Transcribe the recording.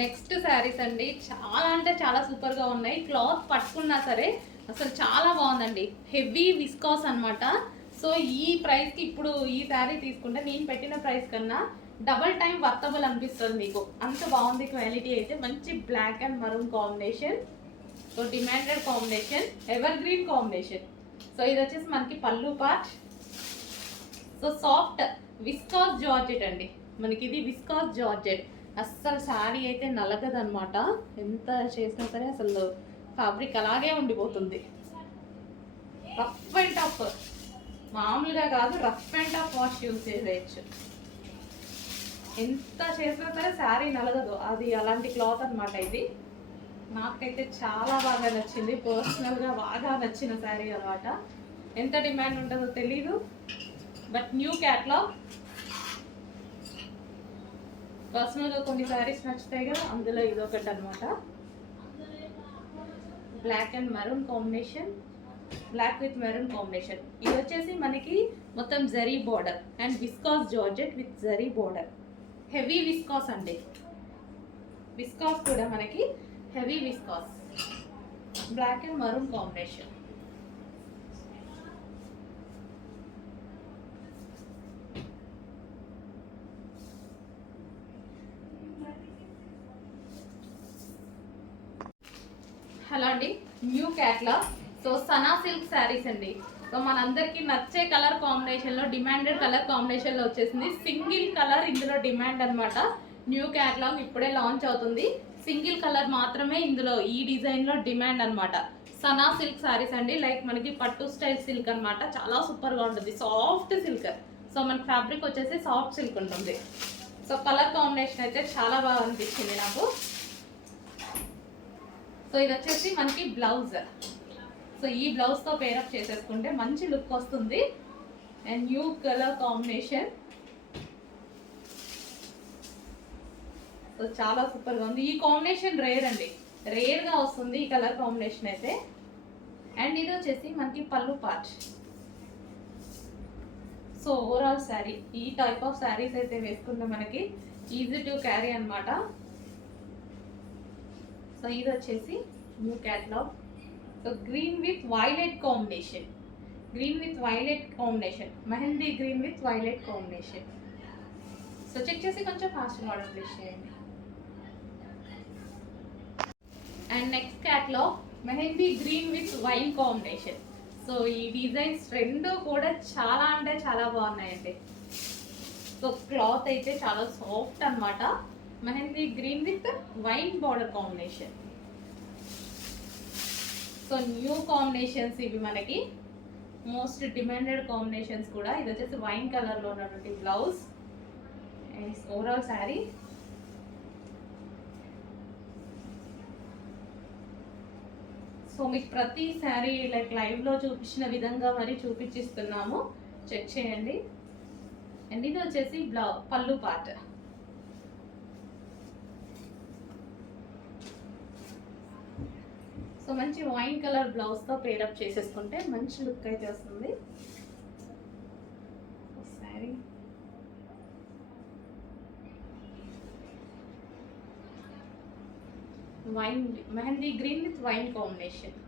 Next saris అండి, చాలా అంటే చాలా సూపర్గా ఉన్నాయి. క్లాత్ పట్టుకున్నా సరే అసలు చాలా బాగుందండి. హెవీ విస్కాస్ అనమాట. సో ఈ ప్రైస్కి ఇప్పుడు ఈ శారీ తీసుకుంటే నేను పెట్టిన ప్రైస్ కన్నా డబల్ టైం వర్తబుల్ అనిపిస్తుంది మీకు. అంత బాగుంది క్వాలిటీ అయితే. మంచి black and maroon combination. So demanded combination, evergreen combination. So ఇది వచ్చేసి మనకి పళ్ళు part. So soft viscose georgette అండి మనకి. ఇది విస్కాస్ జార్జెట్. అస్సలు శారీ అయితే నలగదనమాట. ఎంత చేసినా సరే అసలు ఫ్యాబ్రిక్ అలాగే ఉండిపోతుంది. రఫ్ అండ్ టఫ్, మామూలుగా కాదు, rough and tough wash use చేసేయచ్చు. ఎంత చేసినా సరే శారీ నలగదు. అది అలాంటి క్లాత్ అనమాట ఇది. నాకైతే చాలా బాగా నచ్చింది. పర్సనల్గా బాగా నచ్చిన శారీ అనమాట. ఎంత డిమాండ్ ఉంటుందో తెలీదు, బట్ న్యూ క్యాట్లాగ్. పర్సనల్గా కొన్ని శారీస్ నచ్చుతాయి కదా, అందులో ఇదొకటి అనమాట. Black and maroon combination, black with maroon combination. ఇది వచ్చేసి మనకి మొత్తం zari border and viscose georgette with zari border. Heavy viscose అండి. విస్కాస్ కూడా మనకి heavy viscose. Black and maroon combination. Hello అండి, new catalogue. So Sana silk saris అండి. సో మనందరికీ నచ్చే కలర్ కాంబినేషన్లో, డిమాండెడ్ కలర్ కాంబినేషన్లో వచ్చేసింది. సింగిల్ కలర్ ఇందులో డిమాండ్ అనమాట. న్యూ క్యాట్లాగ్ ఇప్పుడే లాంచ్ అవుతుంది. సింగిల్ కలర్ మాత్రమే ఇందులో ఈ డిజైన్లో డిమాండ్ అనమాట. సనా సిల్క్ శారీస్ అండి. లైక్ మనకి పట్టు స్టైల్ సిల్క్ అనమాట. చాలా సూపర్గా ఉంటుంది. Soft silk. సో మనకి ఫ్యాబ్రిక్ వచ్చేసి సాఫ్ట్ సిల్క్ ఉంటుంది. సో కలర్ కాంబినేషన్ అయితే చాలా బాగా అనిపించింది నాకు. సో ఇది వచ్చేసి మనకి బ్లౌజ్. సో ఈ బ్లౌజ్తో పేరప్ చేసేసుకుంటే మంచి లుక్ వస్తుంది. And new colour combination. So చాలా సూపర్గా ఉంది. ఈ కాంబినేషన్ రేర్ అండి, రేర్గా వస్తుంది ఈ కలర్ కాంబినేషన్ అయితే. అండ్ ఇది వచ్చేసి మనకి పళ్ళు పార్ట్. సో ఓవరాల్ శారీ, ఈ టైప్ ఆఫ్ శారీస్ అయితే వేసుకుంటే మనకి ఈజీ టు క్యారీ అనమాట. సో ఇది వచ్చేసి new catalogue. So green with violet combination, green with violet combination, mehndi green with violet combination. So check చేసి కొంచెం ఫాస్ట్గా ఆర్డర్ ప్లేస్ చేయండి. And next catalogue mehndi green with wine combination. So ఈ designs రెండు కూడా చాలా అంటే చాలా బాగున్నాయండి. సో క్లాత్ అయితే చాలా సాఫ్ట్ అనమాట. Mehndi green with wine border combination. So new combinations ఇవి మనకి. మోస్ట్ డిమాండెడ్ కాంబినేషన్స్ కూడా. ఇది వచ్చేసి వైన్ కలర్లో ఉన్నటువంటి blouse and overall sari. So మీకు ప్రతి శారీ లైక్ లైవ్లో చూపించిన విధంగా మరి చూపించిస్తున్నాము. చెక్ చేయండి. అండ్ ఇది వచ్చేసి పళ్ళు పార్ట్. సో మంచి వైన్ కలర్ బ్లౌజ్తో పేరప్ చేసేసుకుంటే మంచి లుక్ అయితే వస్తుంది sari. Wine mehndi green with wine combination.